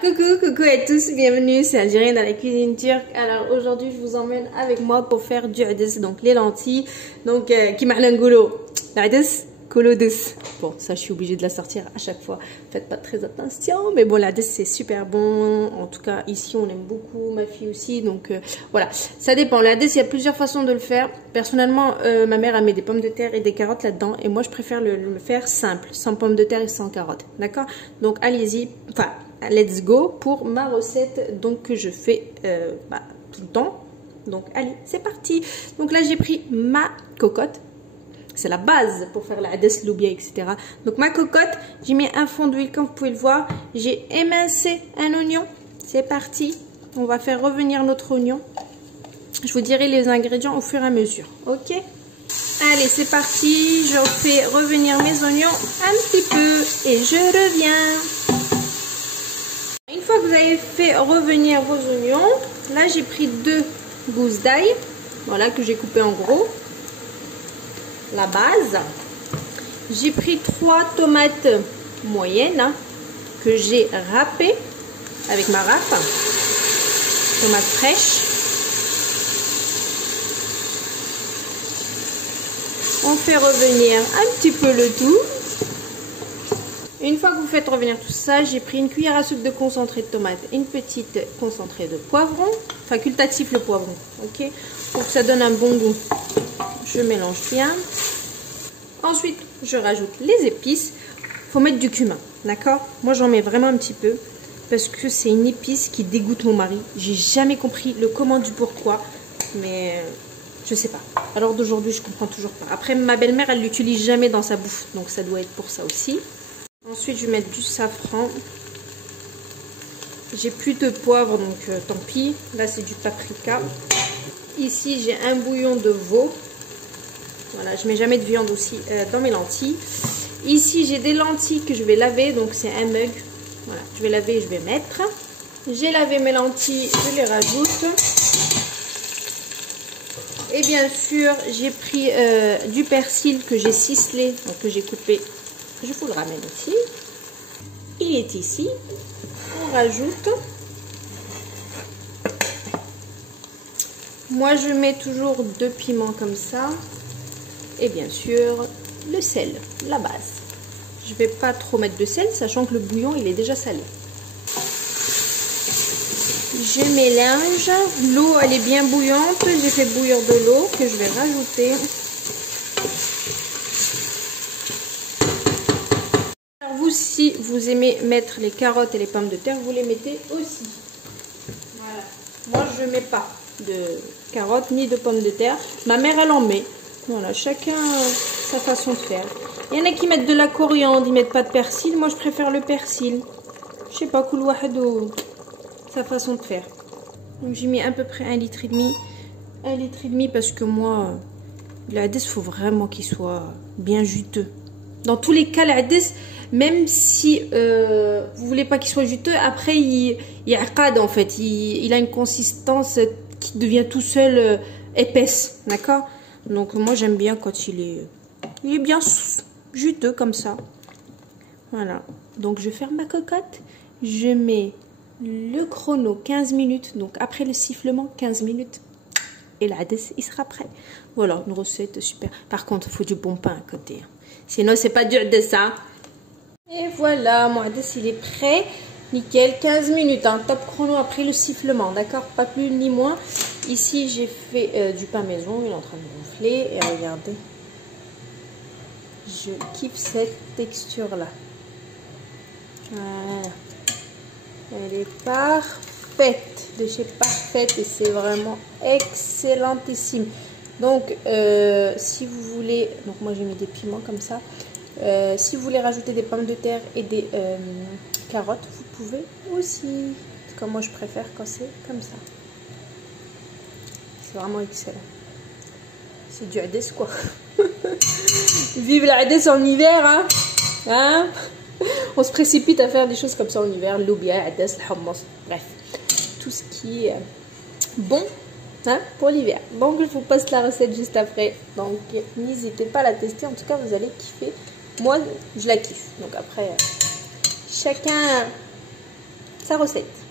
Coucou à tous, bienvenue, c'est Algérienne dans la cuisine turque. Alors aujourd'hui je vous emmène avec moi pour faire du adès, donc les lentilles, donc qui ma'na ngolo, l'adès kolo douce. Bon ça je suis obligée de la sortir à chaque fois, faites pas très attention, mais bon l'adès c'est super bon, en tout cas ici on aime beaucoup, ma fille aussi, donc voilà, ça dépend. L'adès il y a plusieurs façons de le faire. Personnellement ma mère a mis des pommes de terre et des carottes là-dedans et moi je préfère le faire simple, sans pommes de terre et sans carottes, d'accord? Donc allez-y, enfin let's go pour ma recette donc que je fais tout le temps. Donc allez, c'est parti. Donc là j'ai pris ma cocotte. C'est la base pour faire la adès, loubia, etc. Donc ma cocotte, j'ai mis un fond d'huile comme vous pouvez le voir. J'ai émincé un oignon. C'est parti. On va faire revenir notre oignon. Je vous dirai les ingrédients au fur et à mesure. Ok? Allez, c'est parti. Je fais revenir mes oignons un petit peu et je reviens. Une fois que vous avez fait revenir vos oignons, là j'ai pris 2 gousses d'ail, voilà, que j'ai coupé en gros, la base. J'ai pris 3 tomates moyennes que j'ai râpées avec ma râpe, tomates fraîches. On fait revenir un petit peu le tout. Une fois que vous faites revenir tout ça, j'ai pris une cuillère à soupe de concentré de tomate, une petite concentrée de poivron, facultatif le poivron, ok, pour que ça donne un bon goût. Je mélange bien. Ensuite, je rajoute les épices. Il faut mettre du cumin, d'accord? Moi, j'en mets vraiment un petit peu parce que c'est une épice qui dégoûte mon mari. J'ai jamais compris le comment du pourquoi, mais je sais pas. Alors d'aujourd'hui, je comprends toujours pas. Après, ma belle-mère, elle l'utilise jamais dans sa bouffe, donc ça doit être pour ça aussi. Ensuite, je vais mettre du safran. J'ai plus de poivre, donc tant pis. Là, c'est du paprika. Ici, j'ai un bouillon de veau. Voilà, je mets jamais de viande aussi dans mes lentilles. Ici, j'ai des lentilles que je vais laver, donc c'est un mug. Voilà, je vais laver et je vais mettre. J'ai lavé mes lentilles, je les rajoute. Et bien sûr, j'ai pris du persil que j'ai ciselé, donc que j'ai coupé. Je vous le ramène ici. Il est ici. On rajoute. Moi, je mets toujours 2 piments comme ça. Et bien sûr, le sel, la base. Je ne vais pas trop mettre de sel, sachant que le bouillon, il est déjà salé. Je mélange. L'eau, elle est bien bouillante. J'ai fait bouillir de l'eau que je vais rajouter. Si vous aimez mettre les carottes et les pommes de terre, vous les mettez aussi. Voilà. Moi, je ne mets pas de carottes ni de pommes de terre. Ma mère, elle en met. Voilà, chacun sa façon de faire. Il y en a qui mettent de la coriandre, ils mettent pas de persil. Moi, je préfère le persil. Je sais pas, cool wahado, sa façon de faire. Donc, j'ai mis à peu près 1,5 litre. 1,5 litre parce que moi, l'adès, il faut vraiment qu'il soit bien juteux. Dans tous les cas, l'adès, même si vous voulez pas qu'il soit juteux, après il arcade en fait, il a une consistance qui devient tout seul épaisse, d'accord? Donc moi j'aime bien quand il est bien juteux comme ça. Voilà, donc je ferme ma cocotte, je mets le chrono 15 minutes, donc après le sifflement 15 minutes. Et l'adès, il sera prêt. Voilà, une recette super. Par contre, il faut du bon pain à côté. Sinon, c'est pas du adès, ça. Et voilà, mon adès, il est prêt. Nickel, 15 minutes, hein, top chrono après le sifflement, d'accord? Pas plus ni moins. Ici, j'ai fait du pain maison. Il est en train de gonfler. Et regardez. Je kiffe cette texture-là. Voilà. Elle est parfaite. De chez parfaite et c'est vraiment excellentissime. Donc si vous voulez, donc moi j'ai mis des piments comme ça, si vous voulez rajouter des pommes de terre et des carottes, vous pouvez aussi, comme moi je préfère quand c'est comme ça. C'est vraiment excellent, c'est du adès quoi. Vive l'adès en hiver, hein, on se précipite à faire des choses comme ça en hiver, loubia, adès, le hummus, bref, tout ce qui est bon, hein, pour l'hiver. Donc je vous poste la recette juste après, donc n'hésitez pas à la tester, en tout cas vous allez kiffer. Moi je la kiffe, donc après chacun sa recette.